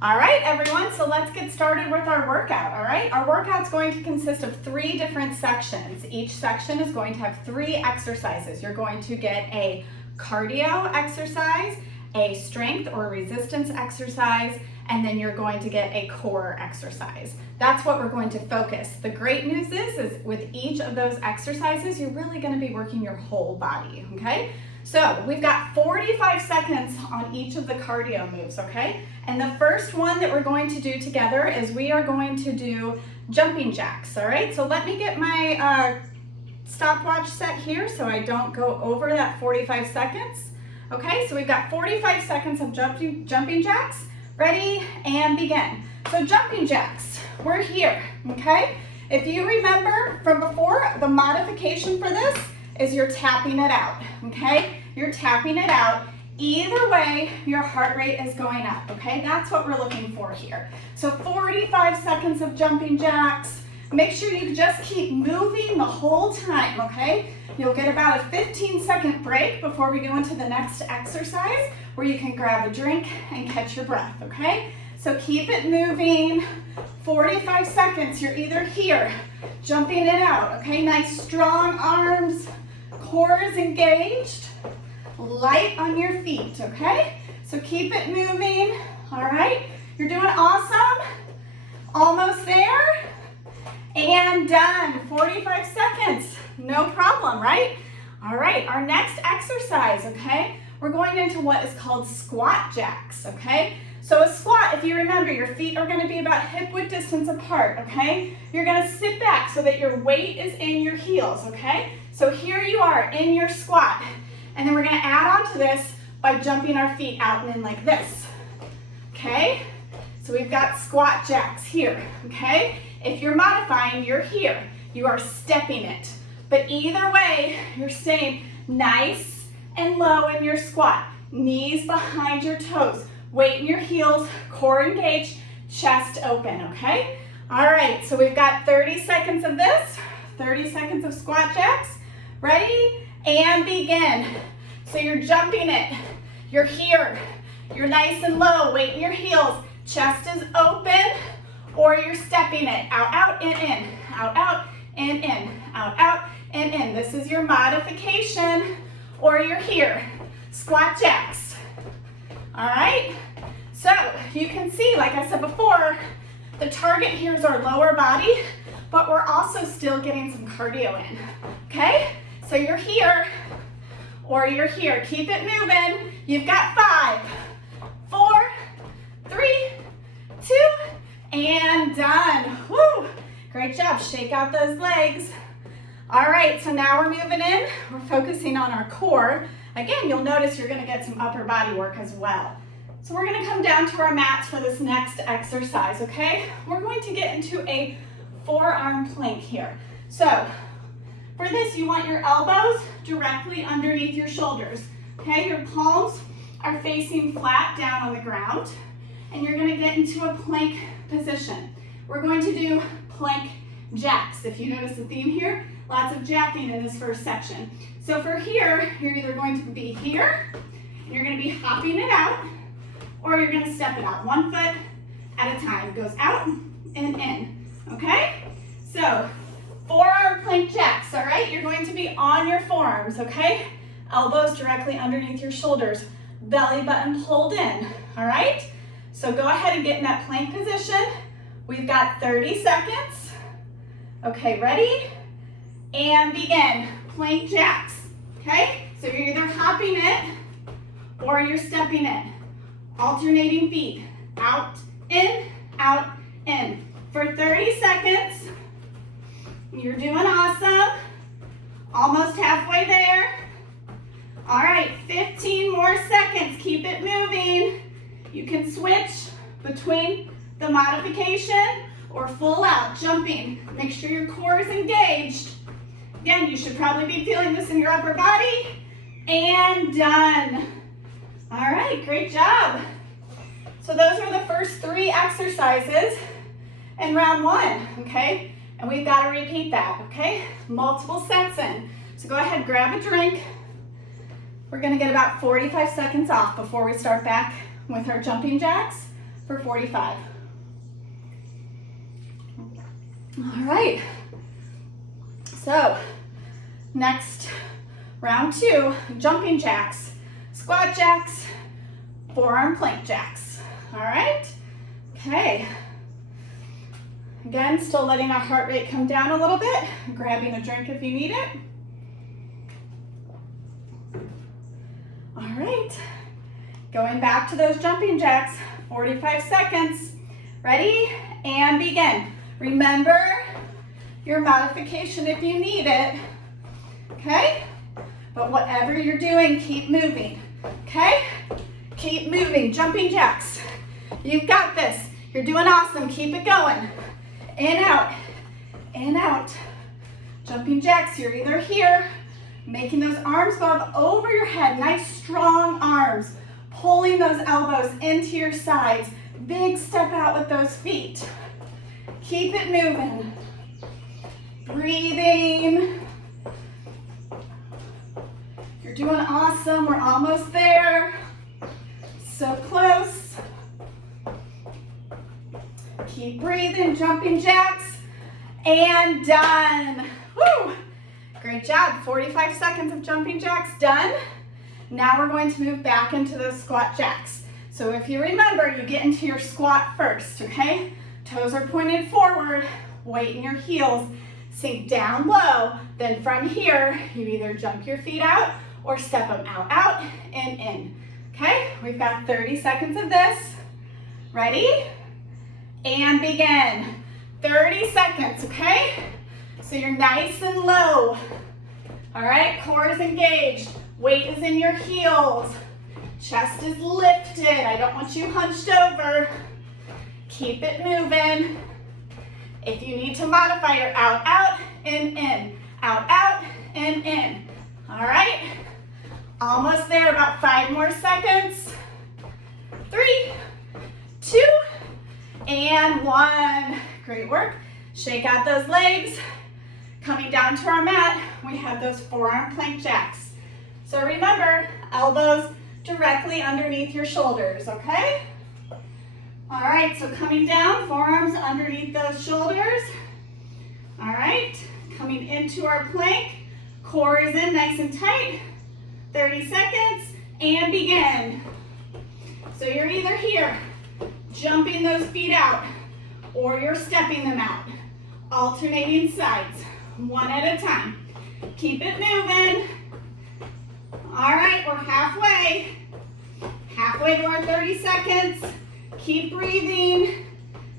All right, everyone, so let's get started with our workout, all right? Our workout's going to consist of 3 different sections. Each section is going to have 3 exercises. You're going to get a cardio exercise, a strength or resistance exercise, and then you're going to get a core exercise. That's what we're going to focus. The great news is with each of those exercises, you're really going to be working your whole body, okay? So we've got 45 seconds on each of the cardio moves, okay? And the first one that we're going to do together is we are going to do jumping jacks, all right? So let me get my stopwatch set here so I don't go over that 45 seconds. Okay, so we've got 45 seconds of jumping jacks. Ready and begin. So jumping jacks, we're here, okay? If you remember from before, the modification for this is you're tapping it out, okay? You're tapping it out. Either way, your heart rate is going up, okay? That's what we're looking for here. So 45 seconds of jumping jacks. Make sure you just keep moving the whole time, okay? You'll get about a 15-second break before we go into the next exercise where you can grab a drink and catch your breath, okay? So keep it moving. 45 seconds, you're either here, jumping it out, okay? Nice strong arms, core is engaged, light on your feet, okay? So keep it moving, all right? You're doing awesome. Almost there. And done, 45 seconds, no problem, right? All right, our next exercise, okay? We're going into what is called squat jacks, okay? So a squat, if you remember, your feet are gonna be about hip width distance apart, okay? You're gonna sit back so that your weight is in your heels, okay? So here you are in your squat, and then we're gonna add on to this by jumping our feet out and in like this, okay? So we've got squat jacks here, okay? If you're modifying, you're here. You are stepping it. But either way, you're staying nice and low in your squat. Knees behind your toes. Weight in your heels, core engaged, chest open, okay? All right, so we've got 30 seconds of this, 30 seconds of squat jacks. Ready? And begin. So you're jumping it. You're here. You're nice and low. Weight in your heels. Chest is open. Or you're stepping it out, out, in, out, in, out, in. This is your modification, or you're here. Squat jacks. All right? So you can see, like I said before, the target here is our lower body, but we're also still getting some cardio in, okay? So you're here, or you're here. Keep it moving. You've got 5, 4, 3, 2, and done. Woo! Great job. Shake out those legs. All right, so now we're moving in. We're focusing on our core. Again, you'll notice you're going to get some upper body work as well. So we're going to come down to our mats for this next exercise, okay? We're going to get into a forearm plank here. So for this, you want your elbows directly underneath your shoulders, okay? Your palms are facing flat down on the ground, and you're going to get into a plank position. We're going to do plank jacks. If you notice the theme here, lots of jacking in this first section. So for here, you're either going to be here, and you're going to be hopping it out, or you're going to step it out. 1 foot at a time. Goes out and in, okay? So forearm plank jacks, all right? You're going to be on your forearms, okay? Elbows directly underneath your shoulders. Belly button pulled in, all right? So go ahead and get in that plank position. We've got 30 seconds. Okay, ready? And begin. Plank jacks, okay? So you're either hopping it or you're stepping it. Alternating feet. Out, in, for 30 seconds. You're doing awesome. Almost halfway there. All right, 15 more seconds. Keep it moving. You can switch between the modification or full out, jumping. Make sure your core is engaged. Again, you should probably be feeling this in your upper body. And done. All right, great job. So those are the first 3 exercises in round 1, okay? And we've got to repeat that, okay? Multiple sets in. So go ahead, grab a drink. We're gonna get about 45 seconds off before we start back with our jumping jacks. for 45. All right. So next, round 2, jumping jacks, squat jacks, forearm plank jacks. All right. Okay. Again, still letting our heart rate come down a little bit, grabbing a drink if you need it. All right, going back to those jumping jacks, 45 seconds. Ready? And begin. Remember your modification if you need it, okay? But whatever you're doing, keep moving, okay? Keep moving, jumping jacks. You've got this. You're doing awesome. Keep it going. In, out, in, out. Jumping jacks, you're either here, making those arms go up over your head, nice strong arms, pulling those elbows into your sides, big step out with those feet. Keep it moving. Breathing. You're doing awesome, we're almost there. So close. Keep breathing, jumping jacks, and done. Woo! Great job, 45 seconds of jumping jacks done. Now we're going to move back into those squat jacks. So if you remember, you get into your squat first, okay? Toes are pointed forward, weight in your heels, sink down low. Then from here, you either jump your feet out or step them out, out, and in. Okay, we've got 30 seconds of this. Ready? And begin. 30 seconds, okay? So you're nice and low. All right, core is engaged. Weight is in your heels. Chest is lifted. I don't want you hunched over. Keep it moving. If you need to modify your out, out, in, out, and in. All right, almost there, about 5 more seconds. 3, 2, and 1. Great work. Shake out those legs. Coming down to our mat, we have those forearm plank jacks. So remember, elbows directly underneath your shoulders, okay? All right, so coming down, forearms underneath those shoulders. All right, coming into our plank, core is in nice and tight. 30 seconds, and begin. So you're either here, jumping those feet out, or you're stepping them out. Alternating sides, one at a time. Keep it moving. All right, we're halfway. Halfway to our 30 seconds. Keep breathing,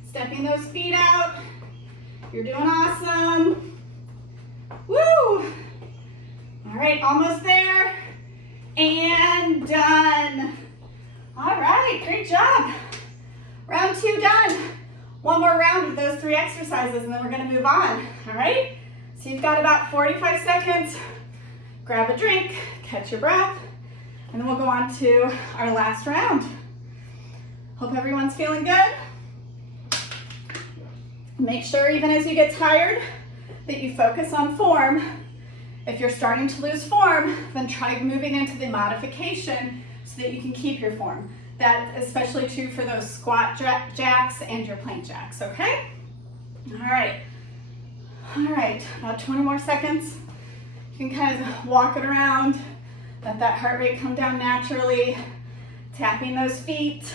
stepping those feet out. You're doing awesome. Woo! All right, almost there. And done. All right, great job. Round 2 done. One more round of those 3 exercises and then we're gonna move on, all right? So you've got about 45 seconds. Grab a drink, catch your breath, and then we'll go on to our last round. Hope everyone's feeling good. Make sure even as you get tired that you focus on form. If you're starting to lose form, then try moving into the modification so that you can keep your form. That's especially true for those squat jacks and your plank jacks, okay? All right, about 20 more seconds. You can kind of walk it around, let that heart rate come down naturally, tapping those feet.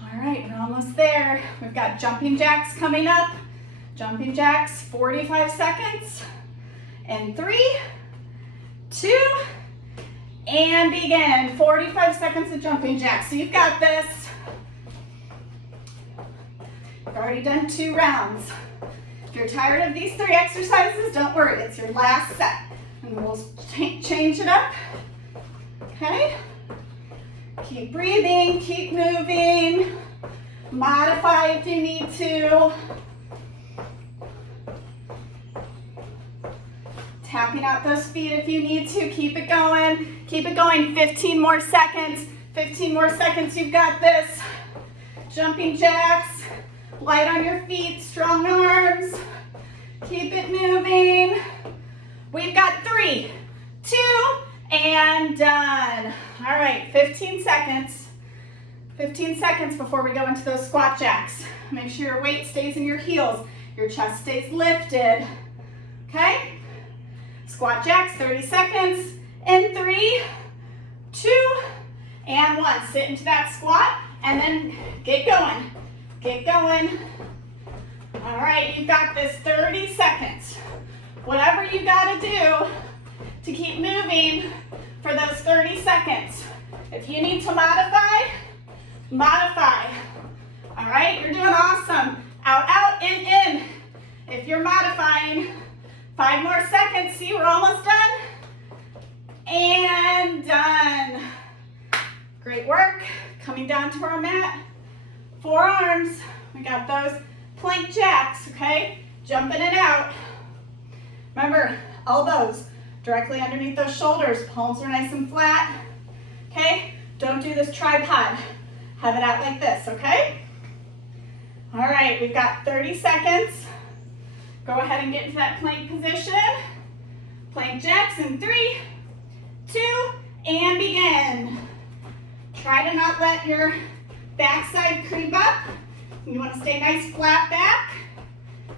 All right, we're almost there. We've got jumping jacks coming up. Jumping jacks, 45 seconds. And 3, 2, and begin. 45 seconds of jumping jacks. So you've got this. You've already done 2 rounds. If you're tired of these 3 exercises, don't worry, it's your last set. And we'll change it up. Okay? Keep breathing, keep moving. Modify if you need to. Tapping out those feet if you need to. Keep it going. Keep it going. 15 more seconds. 15 more seconds. You've got this. Jumping jacks. Light on your feet. Strong arms. Keep it moving. We've got 3, 2, and done. All right, 15 seconds. 15 seconds before we go into those squat jacks. Make sure your weight stays in your heels. Your chest stays lifted. Okay? Squat jacks, 30 seconds. In 3, 2, and 1. Sit into that squat and then get going. Get going. All right, you've got this 30 seconds. Whatever you gotta do to keep moving for those 30 seconds. If you need to modify, modify. All right, you're doing awesome. Out, out, in. If you're modifying, 5 more seconds. See, we're almost done. And done. Great work. Coming down to our mat. Forearms. We got those plank jacks, okay? Jumping it out. Remember, elbows directly underneath those shoulders. Palms are nice and flat, okay? Don't do this tripod. Have it out like this, okay? All right, we've got 30 seconds. Go ahead and get into that plank position. Plank jacks in 3, 2, and begin. Try to not let your backside creep up. You want to stay nice flat back.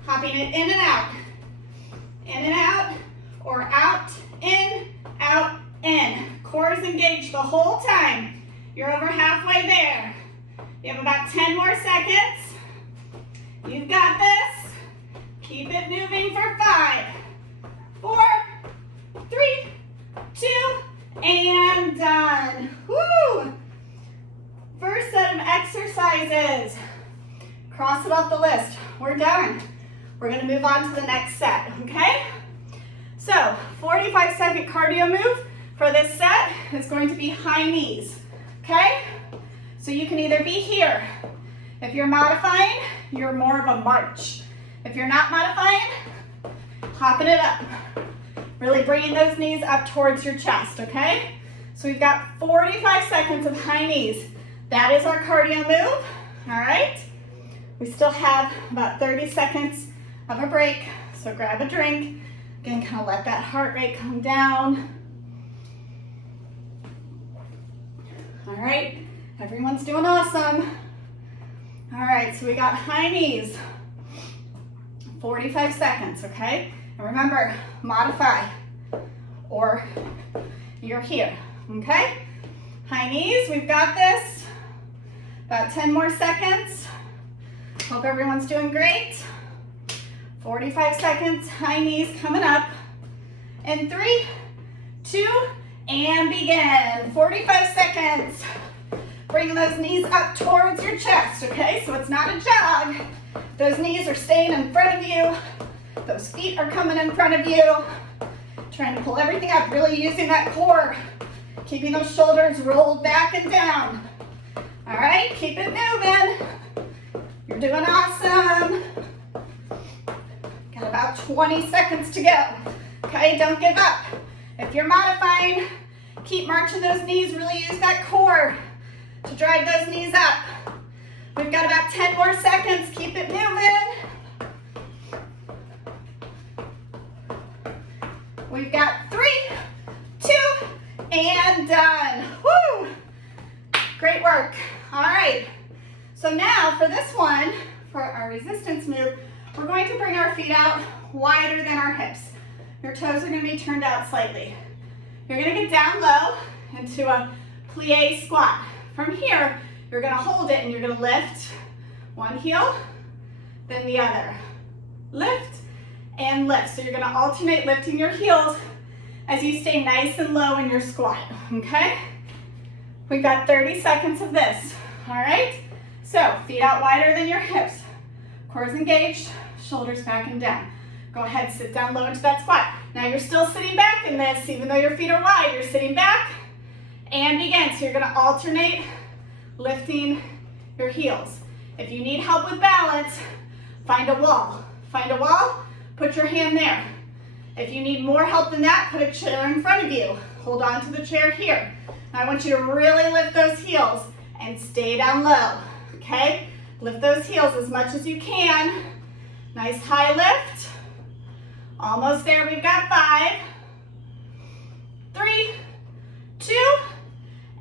Hopping it in and out. In and out, or out, in, out, in. Core is engaged the whole time. You're over halfway there. You have about 10 more seconds. You've got this. Keep it moving for 5, 4, 3, 2, and done. Woo! First set of exercises. Cross it off the list. We're done. We're gonna move on to the next set, okay? So, 45-second cardio move for this set is going to be high knees, okay? So you can either be here. If you're modifying, you're more of a march. If you're not modifying, hopping it up. Really bringing those knees up towards your chest, okay? So we've got 45 seconds of high knees. That is our cardio move, all right? We still have about 30 seconds of a break, so grab a drink. Again, kind of let that heart rate come down. All right, everyone's doing awesome. All right, so we got high knees, 45 seconds, okay? And remember, modify, or you're here, okay? High knees, we've got this. About 10 more seconds. Hope everyone's doing great. 45 seconds, high knees coming up. In 3, 2, and begin. 45 seconds. Bring those knees up towards your chest, okay? So it's not a jog. Those knees are staying in front of you. Those feet are coming in front of you. Trying to pull everything up, really using that core. Keeping those shoulders rolled back and down. All right, keep it moving. You're doing awesome. Got about 20 seconds to go. Okay, don't give up. If you're modifying, keep marching those knees. Really use that core to drive those knees up. We've got about 10 more seconds. Keep it moving. We've got 3, 2, and done. Woo! Great work. All right. So now for this one, for our resistance move, we're going to bring our feet out wider than our hips. Your toes are going to be turned out slightly. You're going to get down low into a plie squat. From here, you're going to hold it and you're going to lift one heel, then the other. Lift and lift. So you're going to alternate lifting your heels as you stay nice and low in your squat, okay? We've got 30 seconds of this, all right? So feet out wider than your hips. Core's engaged, shoulders back and down. Go ahead, sit down low into that squat. Now you're still sitting back in this, even though your feet are wide, you're sitting back and begin. So you're gonna alternate lifting your heels. If you need help with balance, find a wall. Find a wall, put your hand there. If you need more help than that, put a chair in front of you. Hold on to the chair here. Now I want you to really lift those heels and stay down low, okay? Lift those heels as much as you can. Nice high lift. Almost there, we've got 5, 3, 2,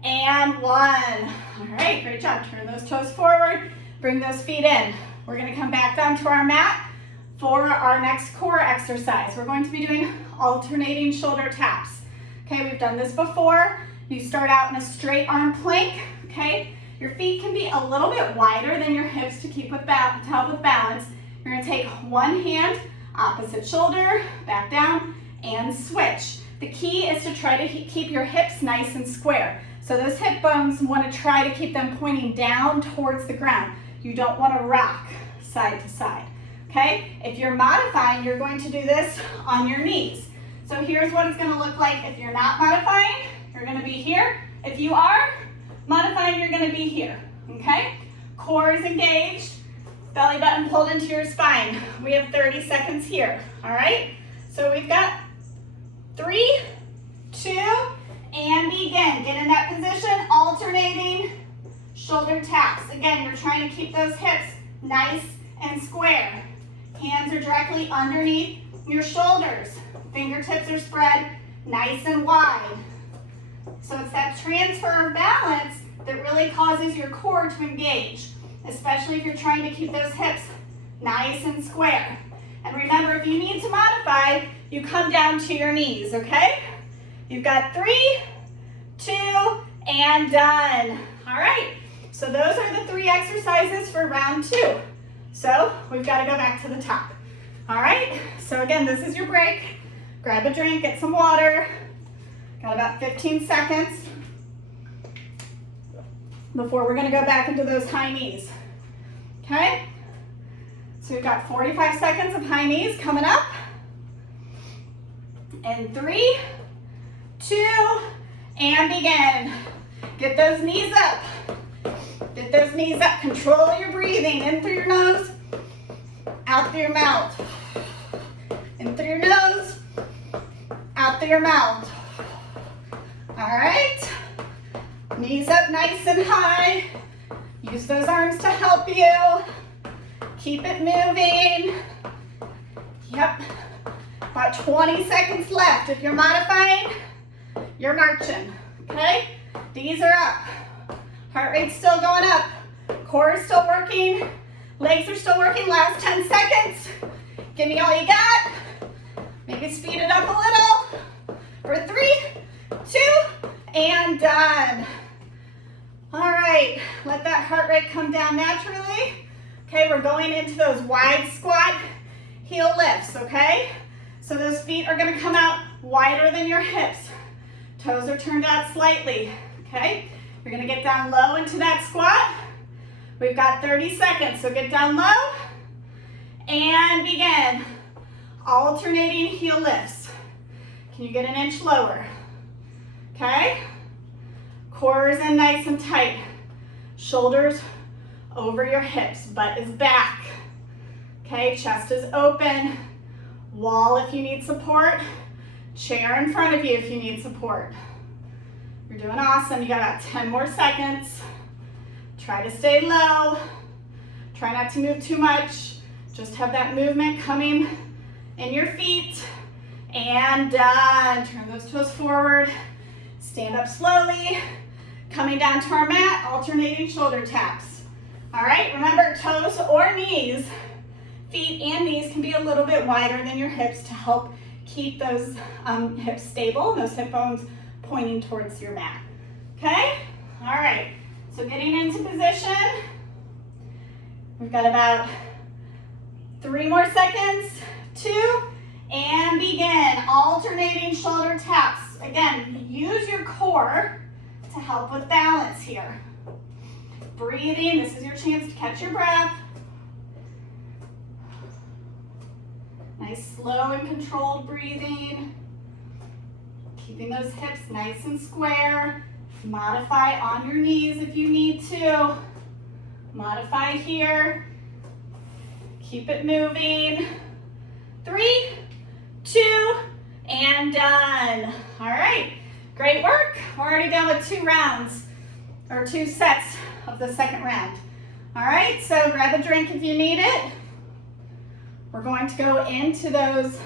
and 1. All right, great job. Turn those toes forward, bring those feet in. We're gonna come back down to our mat for our next core exercise. We're going to be doing alternating shoulder taps. Okay, we've done this before. You start out in a straight arm plank, okay? Your feet can be a little bit wider than your hips to help with balance. You're gonna take one hand, opposite shoulder, back down, and switch. The key is to try to keep your hips nice and square. So those hip bones, want to try to keep them pointing down towards the ground. You don't want to rock side to side, okay? If you're modifying, you're going to do this on your knees. So here's what it's going to look like if you're not modifying. You're going to be here. If you are modifying, you're going to be here, okay? Core is engaged, belly button pulled into your spine. We have 30 seconds here, all right? So we've got 3, 2, and begin. Get in that position, alternating shoulder taps. Again, you're trying to keep those hips nice and square. Hands are directly underneath your shoulders. Fingertips are spread nice and wide. So it's that transfer of balance that really causes your core to engage, especially if you're trying to keep those hips nice and square. And remember, if you need to modify, you come down to your knees, okay? You've got 3, 2, and done. All right, so those are the 3 exercises for round 2. So we've got to go back to the top. All right, so again, this is your break. Grab a drink, get some water. Got about 15 seconds before we're gonna go back into those high knees, okay? So we've got 45 seconds of high knees coming up. And 3, 2, and begin. Get those knees up. Get those knees up. Control your breathing. In through your nose, out through your mouth. In through your nose, out through your mouth. All right. Knees up nice and high. Use those arms to help you. Keep it moving. Yep. About 20 seconds left. If you're modifying, you're marching, okay? Knees are up. Heart rate's still going up. Core is still working. Legs are still working. Last 10 seconds. Give me all you got. Maybe speed it up a little. For 3, 2, and done. All right, let that heart rate come down naturally. Okay, we're going into those wide squat heel lifts, okay? So those feet are gonna come out wider than your hips. Toes are turned out slightly, okay? You're gonna get down low into that squat. We've got 30 seconds, so get down low and begin. Alternating heel lifts. Can you get an inch lower? Okay? Core is in nice and tight. Shoulders over your hips, butt is back. Okay, chest is open. Wall if you need support. Chair in front of you if you need support. You're doing awesome. You got about 10 more seconds. Try to stay low. Try not to move too much. Just have that movement coming in your feet. And done. Turn those toes forward. Stand up slowly. Coming down to our mat, alternating shoulder taps. All right, remember toes or knees, feet and knees can be a little bit wider than your hips to help keep those hips stable and those hip bones pointing towards your mat. Okay? All right, so getting into position. We've got about 3 more seconds, 2, and begin. Alternating shoulder taps. Again, use your core to help with balance here. Breathing, this is your chance to catch your breath. Nice, slow and controlled breathing. Keeping those hips nice and square. Modify on your knees if you need to. Modify here. Keep it moving. 3, 2, and done. All right, great work. We're already done with 2 rounds, or 2 sets of the second round. All right, so grab a drink if you need it. We're going to go into those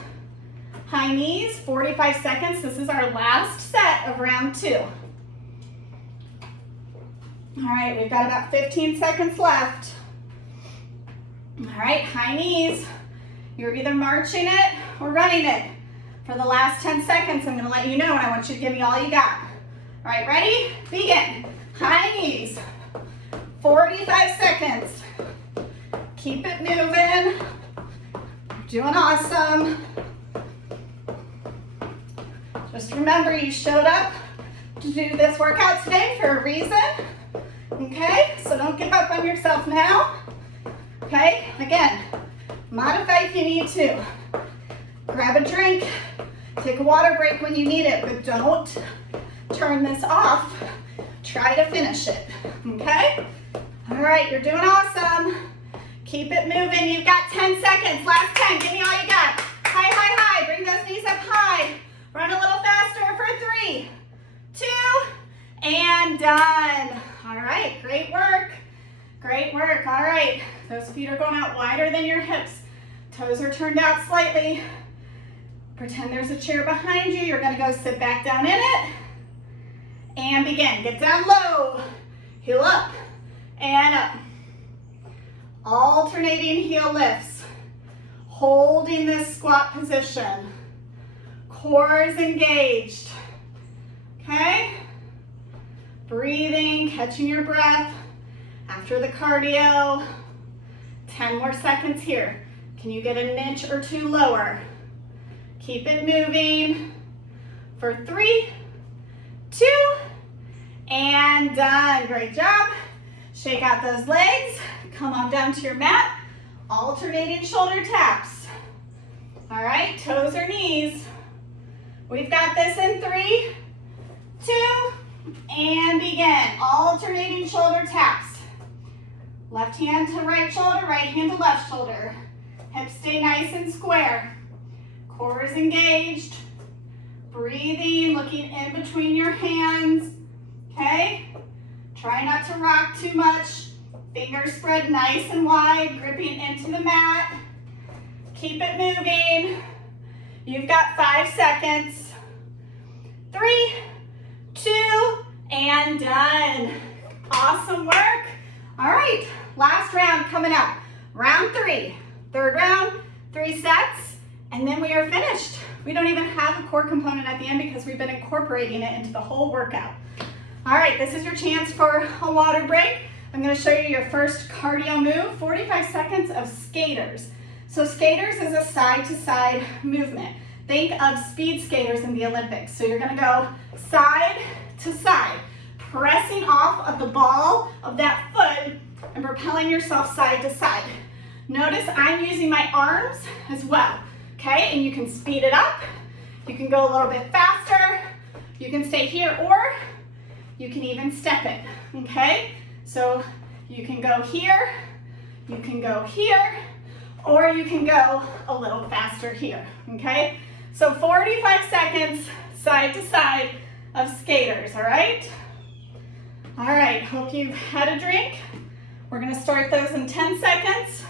high knees, 45 seconds. This is our last set of round 2. All right, we've got about 15 seconds left. All right, high knees. You're either marching it or running it. For the last 10 seconds, I'm gonna let you know, and I want you to give me all you got. All right, ready? Begin. High knees. 45 seconds. Keep it moving. You're doing awesome. Just remember, you showed up to do this workout today for a reason. Okay, so don't give up on yourself now. Okay, again, modify if you need to. Grab a drink, take a water break when you need it, but don't turn this off. Try to finish it, okay? All right, you're doing awesome. Keep it moving. You've got 10 seconds. Last 10. Give me all you got. High, high, high. Bring those knees up high. Run a little faster for 3, 2, and done. All right, great work. Great work. All right, those feet are going out wider than your hips. Toes are turned out slightly. Pretend there's a chair behind you. You're gonna go sit back down in it. And begin. Get down low. Heel up and up. Alternating heel lifts. Holding this squat position. Core is engaged. Okay? Breathing, catching your breath after the cardio. 10 more seconds here. Can you get an inch or 2 lower? Keep it moving for 3, 2, and done. Great job. Shake out those legs. Come on down to your mat. Alternating shoulder taps. All right, toes or knees. We've got this in 3, 2, and begin. Alternating shoulder taps. Left hand to right shoulder, right hand to left shoulder. Hips stay nice and square. Core is engaged. Breathing, looking in between your hands. Okay? Try not to rock too much. Fingers spread nice and wide, gripping into the mat. Keep it moving. You've got 5 seconds. 3, 2, and done. Awesome work. All right, last round coming up. Round 3, third round, 3 sets, and then we are finished. We don't even have a core component at the end because we've been incorporating it into the whole workout. All right, this is your chance for a water break. I'm gonna show you your first cardio move, 45 seconds of skaters. So skaters is a side-to-side movement. Think of speed skaters in the Olympics. So you're gonna go side to side, pressing off of the ball of that foot and propelling yourself side to side. Notice I'm using my arms as well, okay? And you can speed it up. You can go a little bit faster. You can stay here, or you can even step it, okay? So you can go here, you can go here, or you can go a little faster here, okay? So 45 seconds side to side of skaters, all right? All right, hope you've had a drink. We're gonna start those in 10 seconds.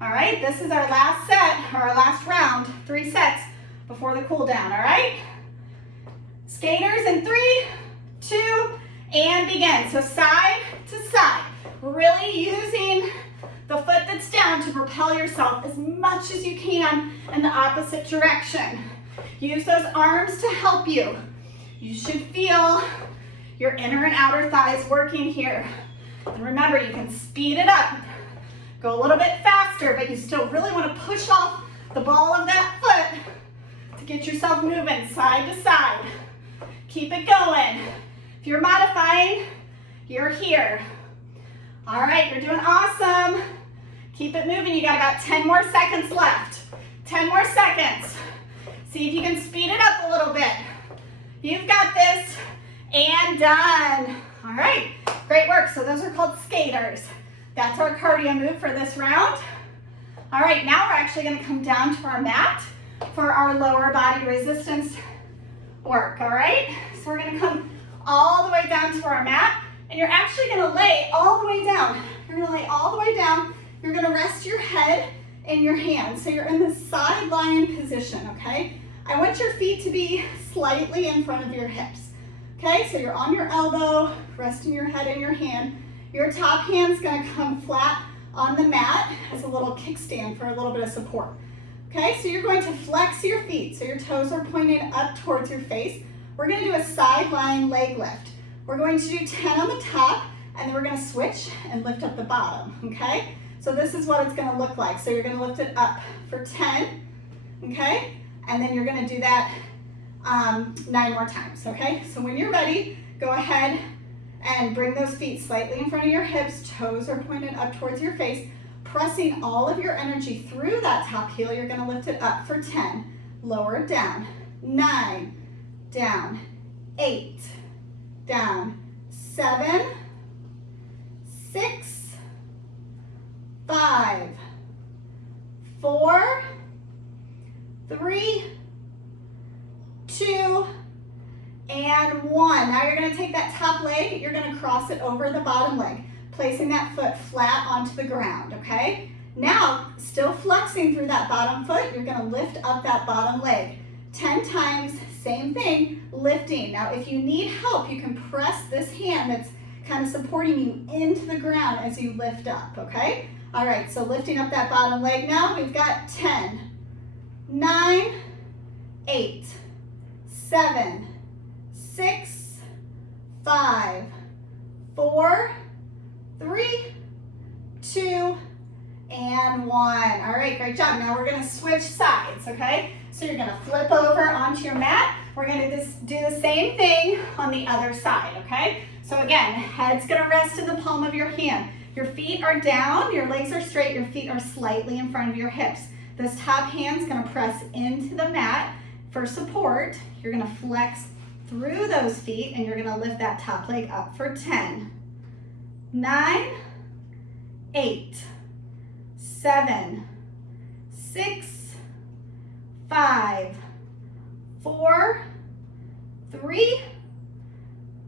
All right, this is our last set, or our last round, 3 sets before the cool down, all right? Skaters in 3, 2, and begin. So side to side, really using the foot that's down to propel yourself as much as you can in the opposite direction. Use those arms to help you. You should feel your inner and outer thighs working here. And remember, you can speed it up. Go a little bit faster, but you still really want to push off the ball of that foot to get yourself moving side to side. Keep it going. If you're modifying, you're here. All right, you're doing awesome. Keep it moving. You got about 10 more seconds left. 10 more seconds. See if you can speed it up a little bit. You've got this, and done. All right, great work. So those are called skaters. That's our cardio move for this round. All right, now we're actually gonna come down to our mat for our lower body resistance work, all right? So we're gonna come all the way down to our mat, and you're actually gonna lay all the way down. You're gonna lay all the way down. You're gonna rest your head in your hands. So you're in this side lion position, okay? I want your feet to be slightly in front of your hips, Okay, so you're on your elbow, resting your head in your hand. Your top hand's gonna come flat on the mat as a little kickstand for a little bit of support. Okay, so you're going to flex your feet, so your toes are pointed up towards your face. We're gonna do a side lying leg lift. We're going to do 10 on the top, and then we're gonna switch and lift up the bottom, okay? So this is what it's gonna look like. So you're gonna lift it up for 10, okay? And then you're gonna do that 9 more times, okay? So when you're ready, go ahead and bring those feet slightly in front of your hips, toes are pointed up towards your face, pressing all of your energy through that top heel. You're gonna lift it up for 10, lower it down, 9, down, 8, down, 7, 6, 5, 4, 3, 2, and 1. Now you're gonna take that top leg, you're gonna cross it over the bottom leg, placing that foot flat onto the ground, okay? Now, still flexing through that bottom foot, you're gonna lift up that bottom leg. 10 times, same thing, lifting. Now, if you need help, you can press this hand that's kind of supporting you into the ground as you lift up, okay? All right, so lifting up that bottom leg now, we've got 10, 9, 8, 7, 6, 5, 4, 3, 2, and 1. All right, great job. Now we're gonna switch sides, okay? So you're gonna flip over onto your mat. We're gonna just do the same thing on the other side, okay? So again, head's gonna rest in the palm of your hand. Your feet are down, your legs are straight, your feet are slightly in front of your hips. This top hand's gonna press into the mat for support. You're gonna flex through those feet and you're gonna lift that top leg up for 10, 9, 8, 7, 6, 5, 4, 3,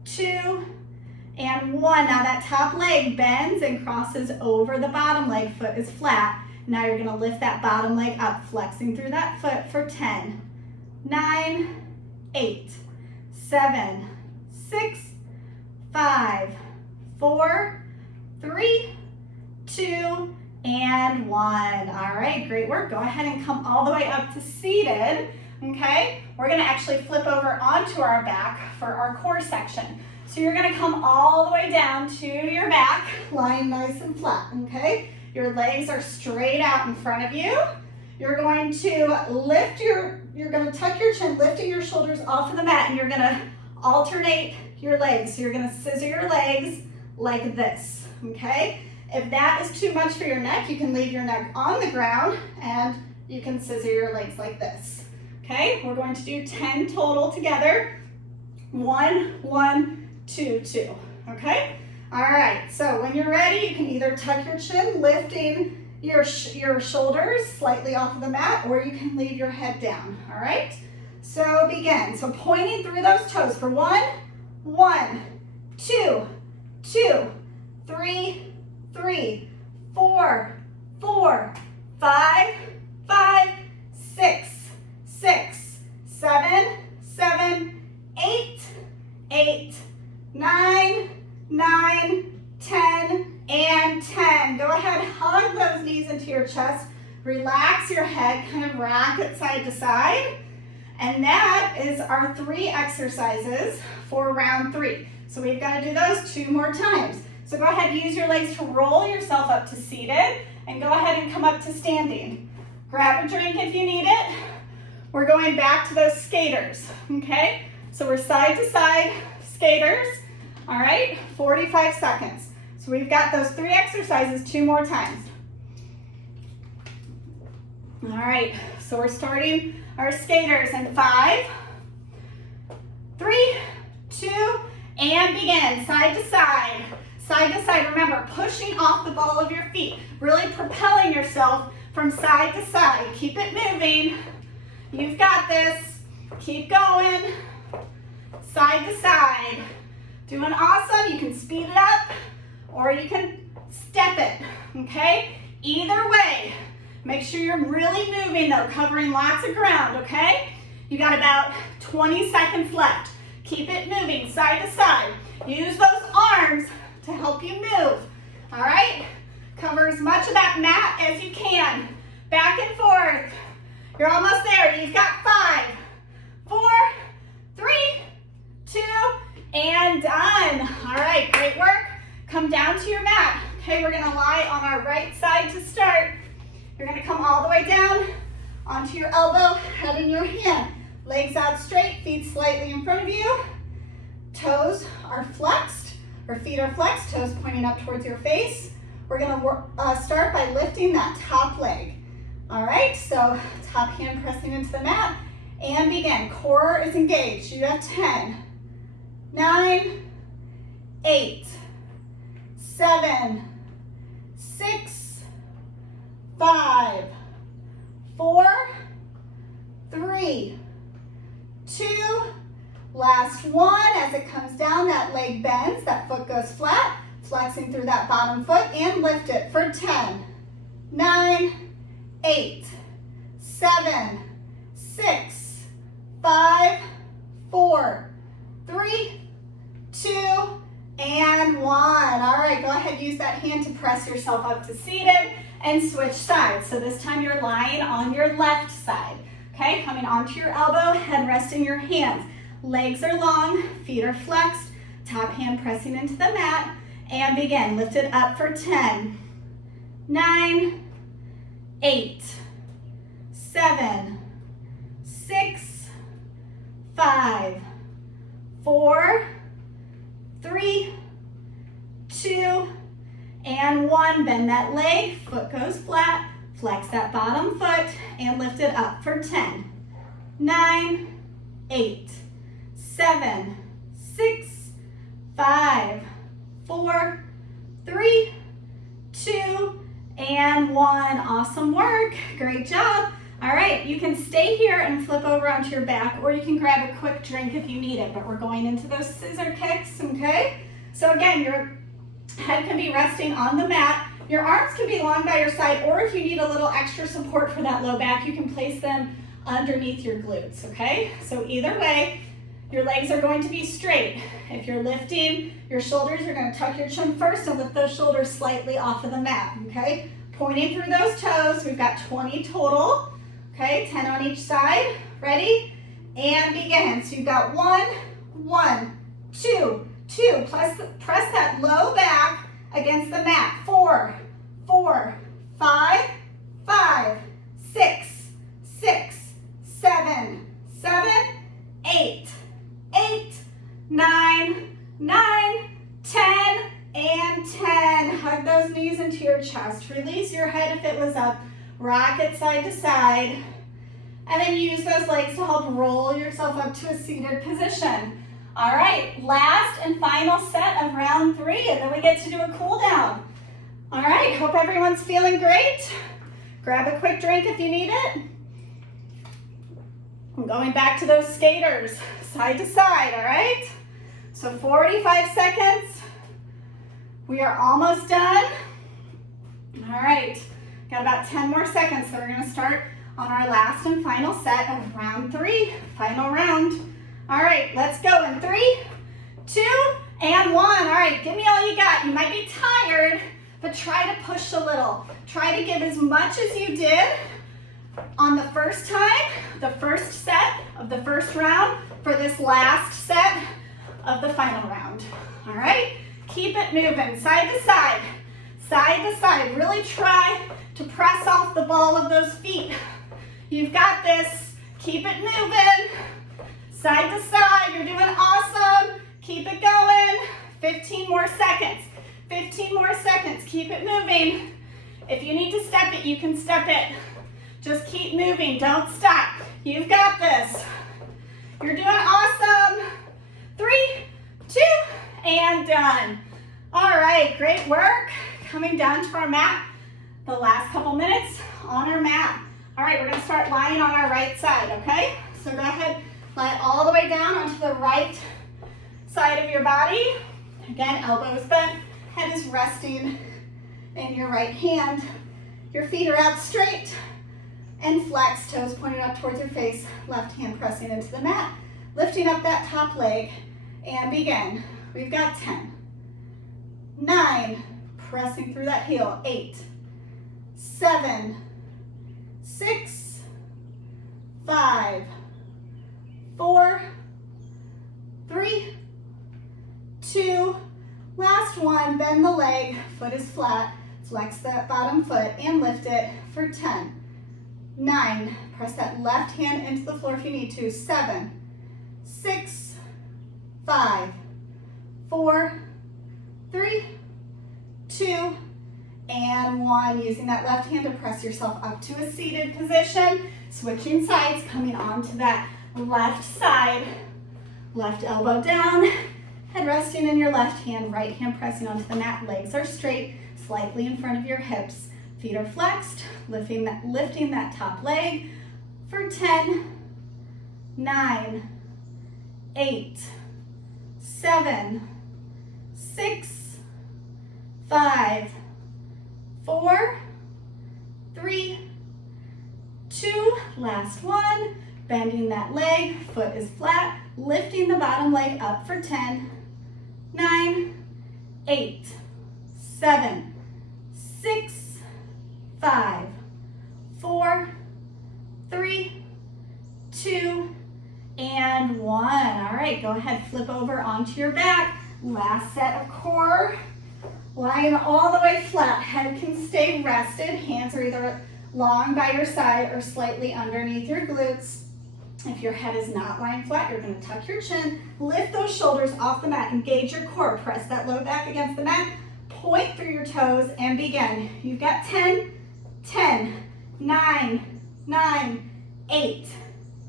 2, and 1. Now that top leg bends and crosses over the bottom leg, foot is flat. Now you're gonna lift that bottom leg up, flexing through that foot for 10, 9, 8, 7, 6, 5, 4, 3, 2, and 1. All right, great work. Go ahead and come all the way up to seated, okay? We're gonna actually flip over onto our back for our core section. So you're gonna come all the way down to your back, lying nice and flat, okay? Your legs are straight out in front of you. You're going to lift you're gonna tuck your chin, lifting your shoulders off of the mat, and you're gonna alternate your legs. So you're gonna scissor your legs like this, okay? If that is too much for your neck, you can leave your neck on the ground and you can scissor your legs like this, okay? We're going to do 10 total together. 1, 1, 2, 2, okay? All right, so when you're ready, you can either tuck your chin, lifting your shoulders slightly off of the mat, or you can leave your head down, all right? So begin. So pointing through those toes for 1, 1, 2, 2, 3, 3, 4, 4, 5, 5, 6, 6, 7, 7, 8, 8, 9, 9, 10, and 10. Go ahead, hug those knees into your chest. Relax your head, kind of rock it side to side. And that is our 3 exercises for round 3. So we've got to do those 2 more times. So go ahead, use your legs to roll yourself up to seated, and go ahead and come up to standing. Grab a drink if you need it. We're going back to those skaters, okay? So we're side to side skaters, all right? 45 seconds. So we've got those 3 exercises 2 more times. All right, so we're starting our skaters in 5, 3, 2, and begin. Side to side. Side to side. Remember, pushing off the ball of your feet, really propelling yourself from side to side. Keep it moving. You've got this. Keep going. Side to side. Doing awesome. You can speed it up or you can step it, okay? Either way, make sure you're really moving though, covering lots of ground, okay? You got about 20 seconds left. Keep it moving side to side. Use those arms to help you move. All right? Cover as much of that mat as you can. Back and forth. You're almost there. You've got 5, 4, 3, 2, and done. All right, great work. Come down to your mat. Okay, we're gonna lie on our right side to start. You're gonna come all the way down onto your elbow, head in your hand. Legs out straight, feet slightly in front of you. Toes are flexed, or feet are flexed, toes pointing up towards your face. We're gonna start by lifting that top leg. All right, so top hand pressing into the mat, and begin. Core is engaged. You have 10, 9, 8, 7, 6, 5, 4, 3, 2, last one. As it comes down, that leg bends, that foot goes flat, flexing through that bottom foot, and lift it for 10, 9, 8, 7, 6, 5, 4, 3, 2, and 1. All right, go ahead, use that hand to press yourself up to seated and switch sides. So this time you're lying on your left side. Okay, coming onto your elbow, head resting your hands. Legs are long, feet are flexed, top hand pressing into the mat, and begin. Lift it up for 10, 9, 8, 7, 6, 5, 4, 3, 2, and 1. Bend that leg, foot goes flat, flex that bottom foot, and lift it up for 10, 9, 8, 7, 6, 5, 4, 3, 2, and 1. Awesome work. Great job. All right, you can stay here and flip over onto your back, or you can grab a quick drink if you need it, but we're going into those scissor kicks, okay? So again, your head can be resting on the mat. Your arms can be long by your side, or if you need a little extra support for that low back, you can place them underneath your glutes, okay? So either way, your legs are going to be straight. If you're lifting your shoulders, you're going to tuck your chin first and lift those shoulders slightly off of the mat, okay? Pointing through those toes. We've got 20 total, okay? 10 on each side. Ready? And begin. So you've got 1, 1, 2, 2. Press that low back against the mat. 4, 4, 5, 5, 6, 6, 7, 7, 8, 8, 9, 9, 10, and 10. Hug those knees into your chest. Release your head if it was up. Rock it side to side. And then use those legs to help roll yourself up to a seated position. All right, last and final set of round 3, and then we get to do a cool down. All right, hope everyone's feeling great. Grab a quick drink if you need it. I'm going back to those skaters, side to side, all right? So 45 seconds. We are almost done. All right, got about 10 more seconds, so we're gonna start on our last and final set of round 3, final round. All right, let's go in 3, 2, and 1. All right, give me all you got. You might be tired, but try to push a little. Try to give as much as you did on the first time, the first set of the first round, for this last set of the final round. All right, keep it moving, side to side, side to side. Really try to press off the ball of those feet. You've got this. Keep it moving. Side to side, you're doing awesome. Keep it going. 15 more seconds. 15 more seconds. Keep it moving. If you need to step it, you can step it. Just keep moving. Don't stop. You've got this. You're doing awesome. 3, 2, and done. All right, great work. Coming down to our mat. The last couple minutes on our mat. All right, we're gonna start lying on our right side, okay? So go ahead, lie all the way down onto the right side of your body. Again, elbows bent, head is resting in your right hand. Your feet are out straight and flexed, toes pointed up towards your face, left hand pressing into the mat. lifting up that top leg, and begin. We've got 10, 9, pressing through that heel, 8, 7, 6, 5, 4, 3, 2, last one, bend the leg, foot is flat, flex that bottom foot and lift it for 10, 9, press that left hand into the floor if you need to, 7, 6, 5, 4, 3, 2, and 1. Using that left hand to press yourself up to a seated position. Switching sides, coming onto that left side. Left elbow down, head resting in your left hand, right hand pressing onto the mat. Legs are straight, slightly in front of your hips. Feet are flexed, lifting that top leg for 10, 9, 8, 7, 6, 5, 4, 3, 2, last one. Bending that leg, foot is flat, lifting the bottom leg up for 10, 9, 8, 7, 6, 5, 4, 3, 2, and 1. All right, go ahead, flip over onto your back. Last set of core. Lying all the way flat, head can stay rested. Hands are either long by your side or slightly underneath your glutes. If your head is not lying flat, you're going to tuck your chin, lift those shoulders off the mat, engage your core, press that low back against the mat, point through your toes, and begin. You've got 10, 10, 9, 9, 8,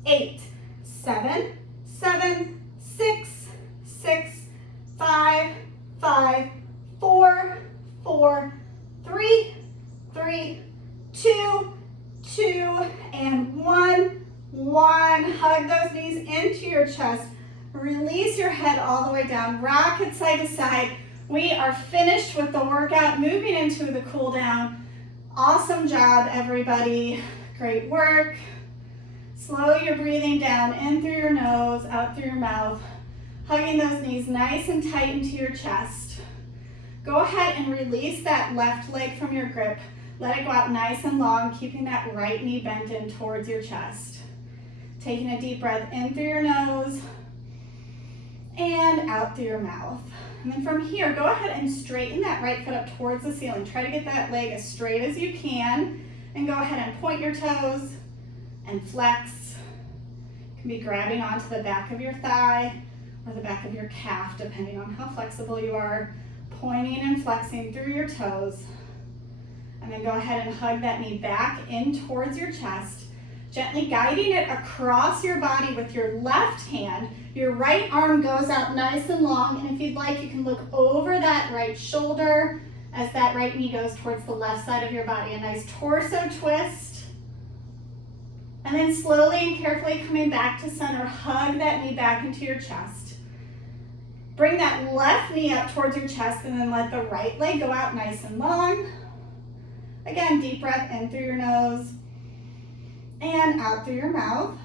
8, 7, 7, 6, 6, 5, 5, 4, 4, 3, 3, 2, 2, and 1. 1. Hug those knees into your chest. Release your head all the way down. Rock it side to side. We are finished with the workout, moving into the cool down. Awesome job, everybody. Great work. Slow your breathing down, in through your nose, out through your mouth. Hugging those knees nice and tight into your chest. Go ahead and release that left leg from your grip. Let it go out nice and long, keeping that right knee bent in towards your chest. Taking a deep breath in through your nose and out through your mouth. And then from here, go ahead and straighten that right foot up towards the ceiling. Try to get that leg as straight as you can. And go ahead and point your toes and flex. You can be grabbing onto the back of your thigh or the back of your calf, depending on how flexible you are. Pointing and flexing through your toes. And then go ahead and hug that knee back in towards your chest. Gently guiding it across your body with your left hand. Your right arm goes out nice and long, and if you'd like, you can look over that right shoulder as that right knee goes towards the left side of your body. A nice torso twist. And then slowly and carefully coming back to center, hug that knee back into your chest. Bring that left knee up towards your chest, and then let the right leg go out nice and long. Again, deep breath in through your nose and out through your mouth.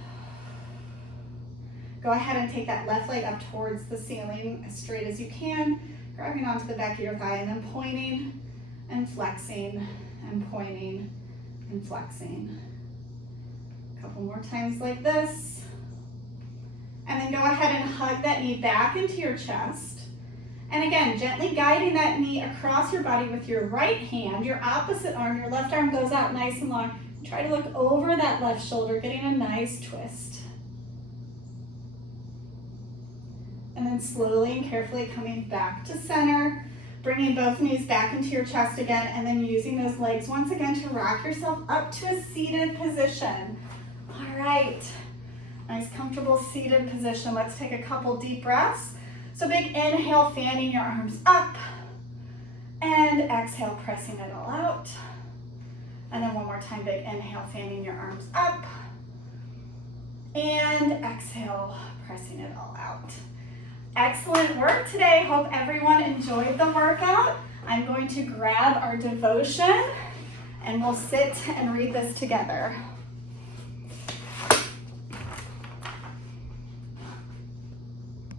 Go ahead and take that left leg up towards the ceiling as straight as you can, grabbing onto the back of your thigh and then pointing and flexing and pointing and flexing. A couple more times like this. And then go ahead and hug that knee back into your chest. And again, gently guiding that knee across your body with your right hand, your opposite arm, your left arm goes out nice and long. Try to look over that left shoulder, getting a nice twist. And then slowly and carefully coming back to center, bringing both knees back into your chest again, and then using those legs once again to rock yourself up to a seated position. All right, nice comfortable seated position. Let's take a couple deep breaths. So big inhale, fanning your arms up, and exhale, pressing it all out. And then one more time, big inhale, fanning your arms up, and exhale, pressing it all out. Excellent work today. Hope everyone enjoyed the workout. I'm going to grab our devotion, and we'll sit and read this together.